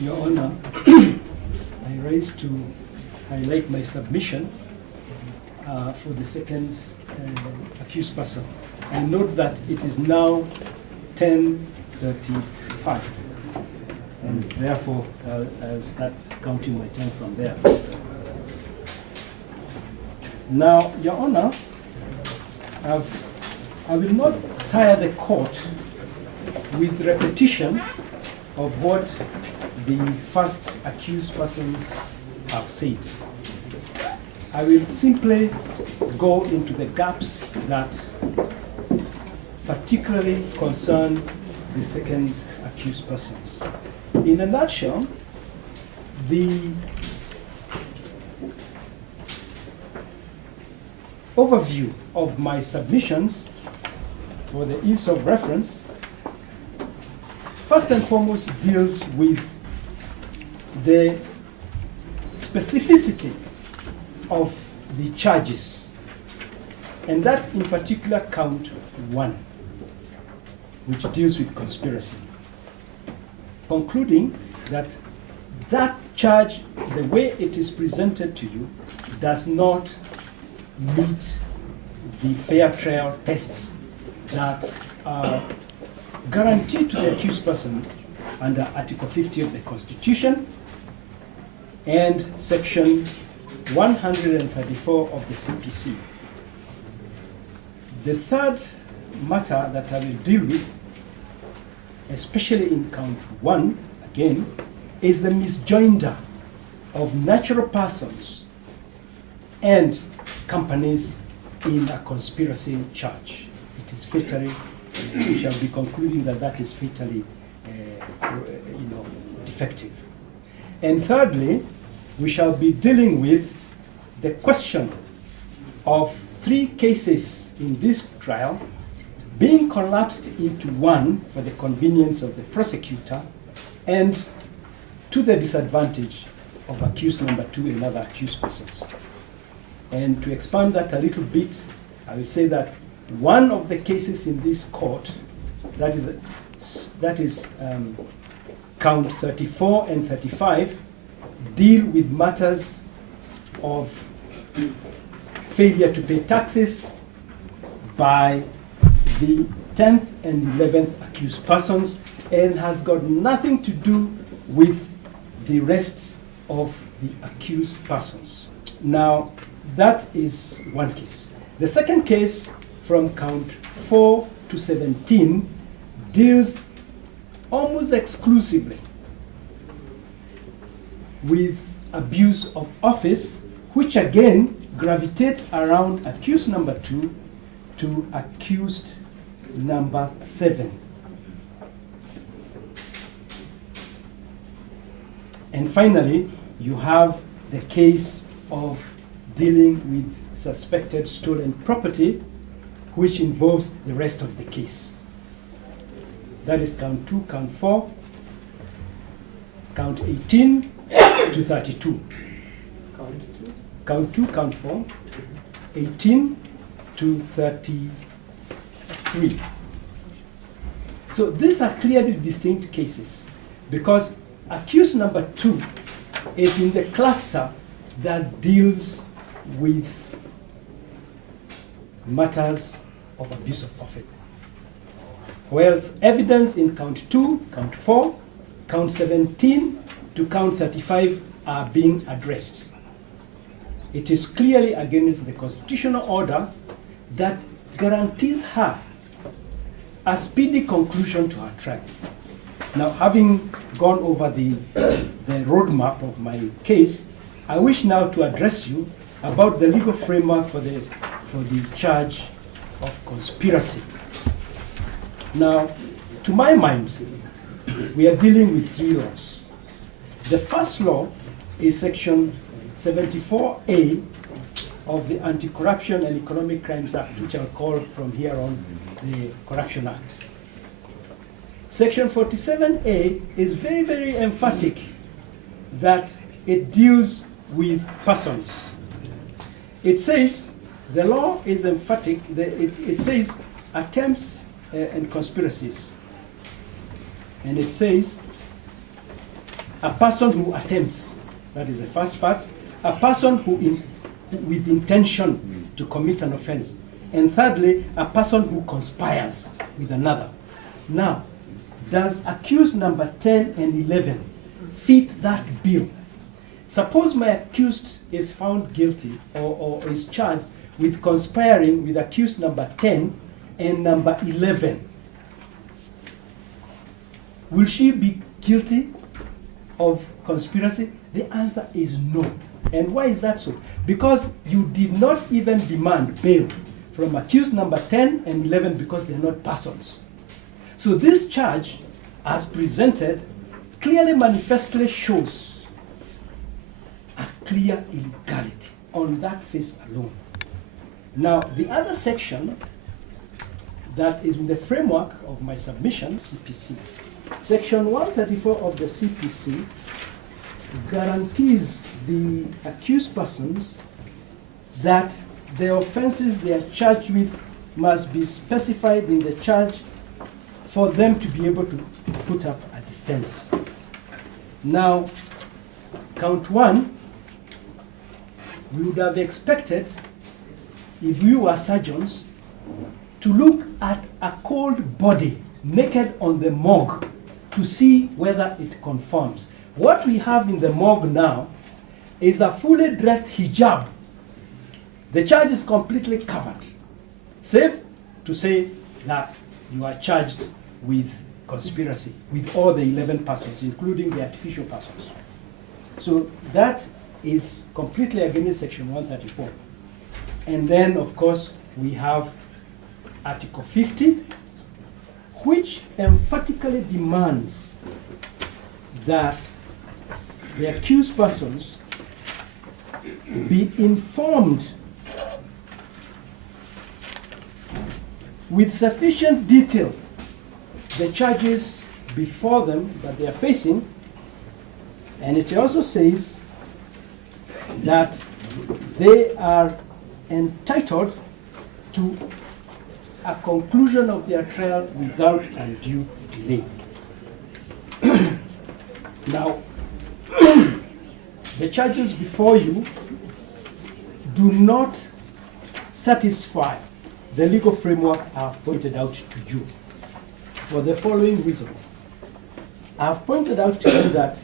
Your Honor, I raise to highlight my submission for the second accused person. I note that it is now 10:35, and therefore I'll start counting my time from there. Now, Your Honor, I will not tire the court with repetition of what the first accused persons have said. I will simply go into the gaps that particularly concern the second accused persons. In a nutshell, the overview of my submissions for the ease of reference first and foremost deals with the specificity of the charges, and that in particular count 1, which deals with conspiracy, concluding that that charge, the way it is presented to you, does not meet the fair trial tests that are guaranteed to the accused person under Article 50 of the Constitution and Section 134 of the CPC. The third matter that I will deal with, especially in count 1, again, is the misjoinder of natural persons and companies in a conspiracy charge. It is fatally, we shall be concluding that that is fatally defective. And thirdly, we shall be dealing with the question of 3 cases in this trial being collapsed into one for the convenience of the prosecutor and to the disadvantage of accused number 2 and other accused persons. And to expand that a little bit, I will say that one of the cases in this court, that is count 34 and 35, deal with matters of failure to pay taxes by the 10th and 11th accused persons, and has got nothing to do with the rest of the accused persons. Now, that is one case. The second case, from count 4 to 17, deals almost exclusively with abuse of office, which again gravitates around accused number 2 to accused number 7. And finally, you have the case of dealing with suspected stolen property, which involves the rest of the case. That is count 2, count 4, count 18 to 32. Count 2, count 4, 18 to 33. So these are clearly distinct cases because accused number 2 is in the cluster that deals with matters of abuse of office. Whereas evidence in count 2, count 4, count 17 to count 35 are being addressed. It is clearly against the constitutional order that guarantees her a speedy conclusion to her trial. Now, having gone over the roadmap of my case, I wish now to address you about the legal framework for the charge of conspiracy. Now, to my mind, we are dealing with 3 laws. The first law is Section 74A of the Anti-Corruption and Economic Crimes Act, which I'll call from here on the Corruption Act. Section 47A is very, very emphatic that it deals with persons. It says, the law is emphatic, it says attempts and conspiracies. And it says a person who attempts, that is the first part, a person who with intention to commit an offense, and thirdly, a person who conspires with another. Now, does accused number 10 and 11 fit that bill? Suppose my accused is found guilty or is charged with conspiring with accused number 10 and number 11. Will she be guilty of conspiracy? The answer is no. And why is that so? Because you did not even demand bail from accused number 10 and 11 because they're not persons. So this charge, as presented, clearly manifestly shows a clear illegality on that face alone. Now, the other section that is in the framework of my submission, CPC, Section 134 of the CPC guarantees the accused persons that the offenses they are charged with must be specified in the charge for them to be able to put up a defense. Now, count one, we would have expected, if we were surgeons, to look at a cold body naked on the morgue to see whether it conforms. What we have in the morgue now is a fully dressed hijab. The charge is completely covered, save to say that you are charged with conspiracy with all the 11 persons, including the artificial persons. So that is completely against Section 134. And then, of course, we have Article 50, which emphatically demands that the accused persons be informed with sufficient detail the charges before them that they are facing, and it also says that they are entitled to a conclusion of their trial without undue delay. Now, the charges before you do not satisfy the legal framework I have pointed out to you for the following reasons. I have pointed out to you that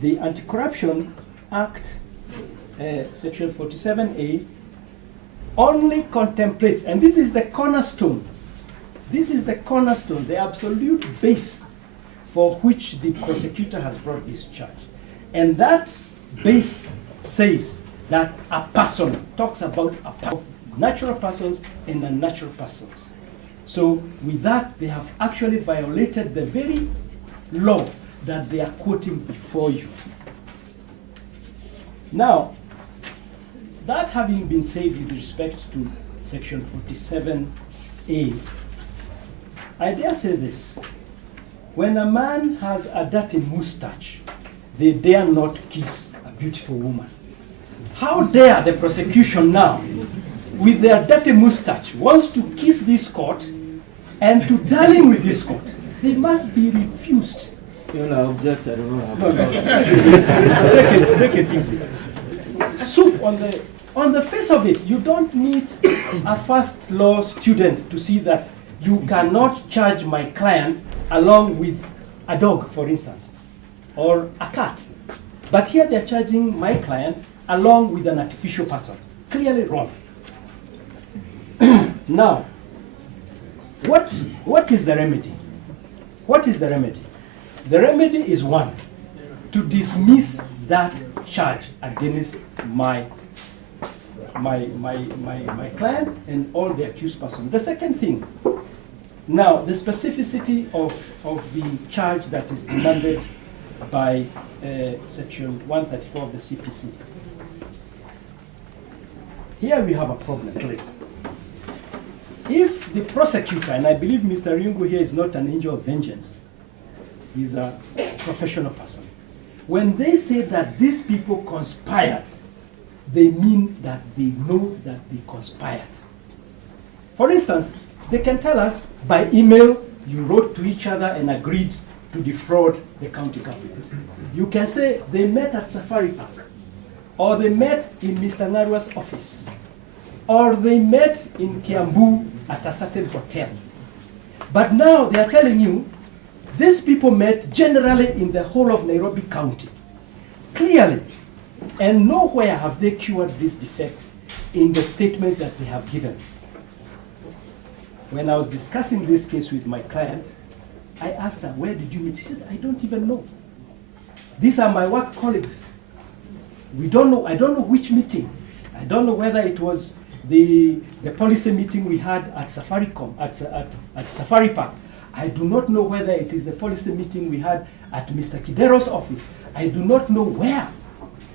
the Anti-Corruption Act, Section 47A, only contemplates, and this is the cornerstone, the absolute base for which the prosecutor has brought this charge. And that base says that a person talks about a person, natural persons and unnatural persons. So with that, they have actually violated the very law that they are quoting before you. Now, that having been said with respect to Section 47A, I dare say this. When a man has a dirty mustache, they dare not kiss a beautiful woman. How dare the prosecution now, with their dirty mustache, wants to kiss this court and to dalliing with this court? They must be refused. You object, I don't know. No. Take it easy. Soup on the face of it, you don't need a first law student to see that you cannot charge my client along with a dog, for instance, or a cat. But here they're charging my client along with an artificial person. Clearly wrong. Now, what is the remedy? What is the remedy? The remedy is one, to dismiss that charge against my client and all the accused person. The second thing, now the specificity of the charge that is demanded by Section 134 of the CPC. Here we have a problem. If the prosecutor, and I believe Mr. Ryungu here is not an angel of vengeance, he's a professional person. When they say that these people conspired, they mean that they know that they conspired. For instance, they can tell us by email, you wrote to each other and agreed to defraud the county government. You can say they met at Safari Park, or they met in Mr. Ngarua's office, or they met in Kiambu at a certain hotel. But now they are telling you, these people met generally in the whole of Nairobi County, clearly, and nowhere have they cured this defect in the statements that they have given. When I was discussing this case with my client, I asked her, where did you meet? She says, I don't even know. These are my work colleagues. We don't know, I don't know which meeting. I don't know whether it was the policy meeting we had at at Safari Park. I do not know whether it is the policy meeting we had at Mr. Kidero's office. I do not know where.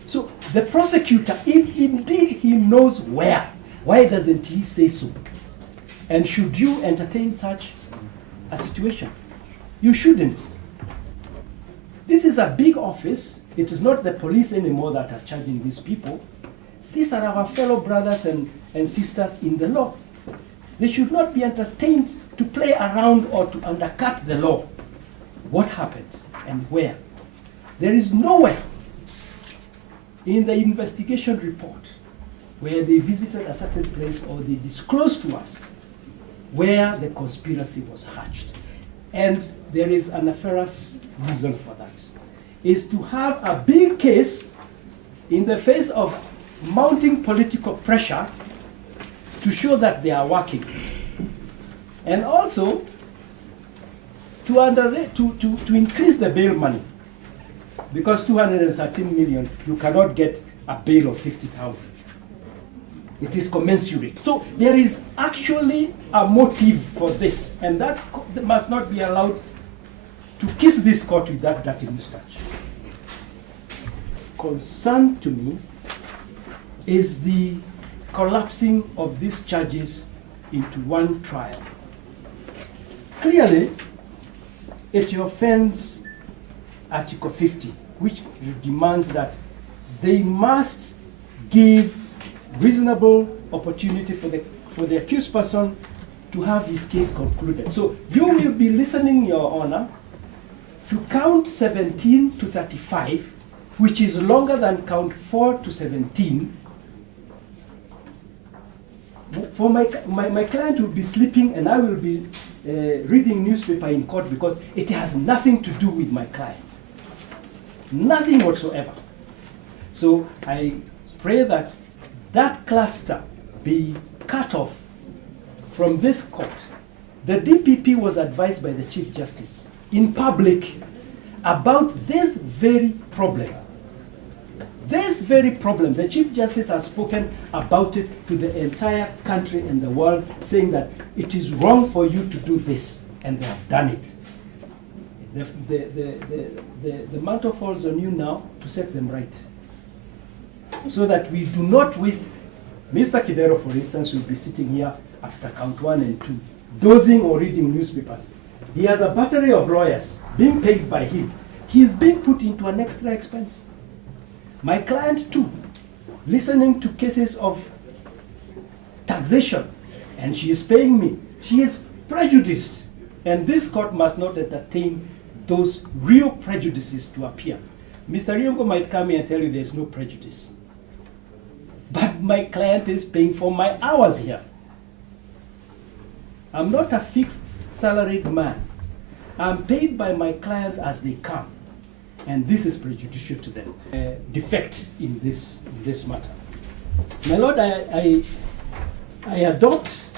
So the prosecutor, if indeed he knows where, why doesn't he say so? And should you entertain such a situation? You shouldn't. This is a big office. It is not the police anymore that are charging these people. These are our fellow brothers and sisters in the law. They should not be entertained to play around or to undercut the law. What happened and where? There is nowhere in the investigation report where they visited a certain place or they disclosed to us where the conspiracy was hatched. And there is a nefarious reason for that, is to have a big case in the face of mounting political pressure to show that they are working. And also to increase the bail money. Because 213 million, you cannot get a bail of 50,000. It is commensurate. So there is actually a motive for this, and that must not be allowed to kiss this court with that dirty mustache. Concern to me is the collapsing of these charges into one trial. Clearly, it offends Article 50, which demands that they must give reasonable opportunity for the accused person to have his case concluded. So you will be listening, Your Honor, to count 17 to 35, which is longer than count 4 to 17. For my client will be sleeping and I will be reading newspaper in court because it has nothing to do with my client. Nothing whatsoever. So I pray that that cluster be cut off from this court. The DPP was advised by the Chief Justice in public about this very problem. This very problem, the Chief Justice has spoken about it to the entire country and the world, saying that it is wrong for you to do this, and they have done it. The mantle falls on you now to set them right, so that we do not waste. Mr. Kidero, for instance, will be sitting here after count 1 and 2, dozing or reading newspapers. He has a battery of lawyers being paid by him. He is being put into an extra expense. My client too, listening to cases of taxation, and she is paying me. She is prejudiced, and this court must not entertain those real prejudices to appear. Mr. Riongo might come here and tell you there's no prejudice. But my client is paying for my hours here. I'm not a fixed salaried man. I'm paid by my clients as they come. And this is prejudicial to them. Defect in this matter. My Lord, I adopt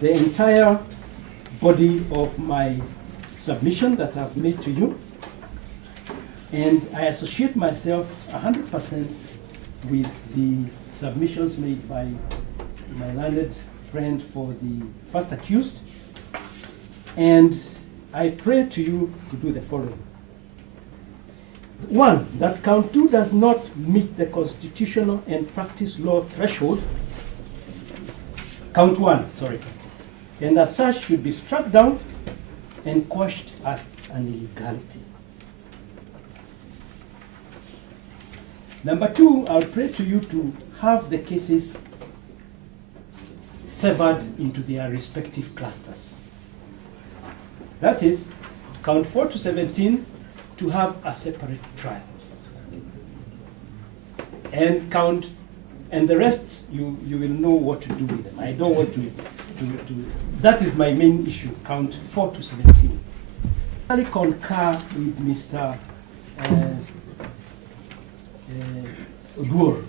the entire body of my submission that I've made to you, and I associate myself 100% with the submissions made by my learned friend for the first accused, and I pray to you to do the following. 1, that count 2 does not meet the constitutional and practice law threshold. Count 1, sorry. And as such should be struck down and quashed as an illegality. Number 2, I'll pray to you to have the cases severed into their respective clusters. That is, count 4 to 17 to have a separate trial. And the rest, you will know what to do with them. I don't want to that is my main issue, count 4 to 17. I concur with Mr. Oduor,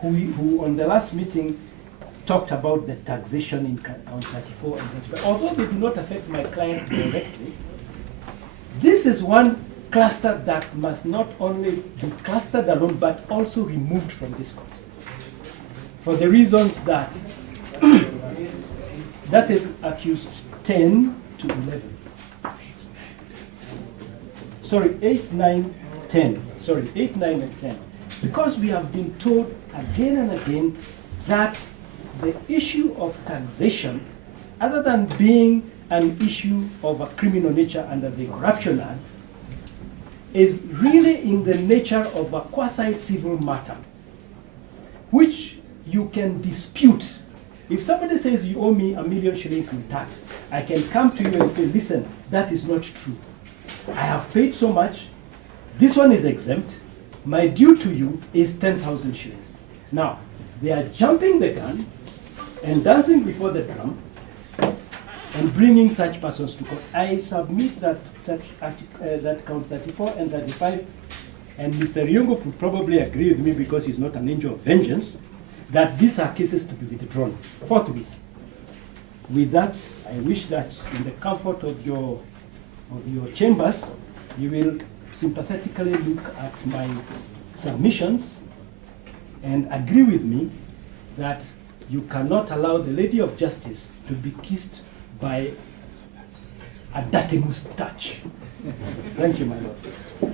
who on the last meeting talked about the taxation in count 34 and 35. Although they do not affect my client directly, this is one cluster that must not only be clustered alone, but also removed from this court. For the reasons that, that is accused 10 to 11. Sorry, 8, 9, 10. Sorry, 8, 9, and 10. Because we have been told again and again that the issue of taxation, other than being an issue of a criminal nature under the Corruption Act, is really in the nature of a quasi-civil matter, which you can dispute. If somebody says you owe me 1 million shillings in tax, I can come to you and say, listen, that is not true. I have paid so much, this one is exempt, my due to you is 10,000 shillings. Now, they are jumping the gun and dancing before the drum and bringing such persons to court. I submit that that count 34 and 35, and Mr. Ryungu could probably agree with me because he's not an angel of vengeance, that these are cases to be withdrawn forthwith. With that, I wish that in the comfort of your chambers, you will sympathetically look at my submissions and agree with me that you cannot allow the Lady of Justice to be kissed by a dirty moustache. Thank you, my lord.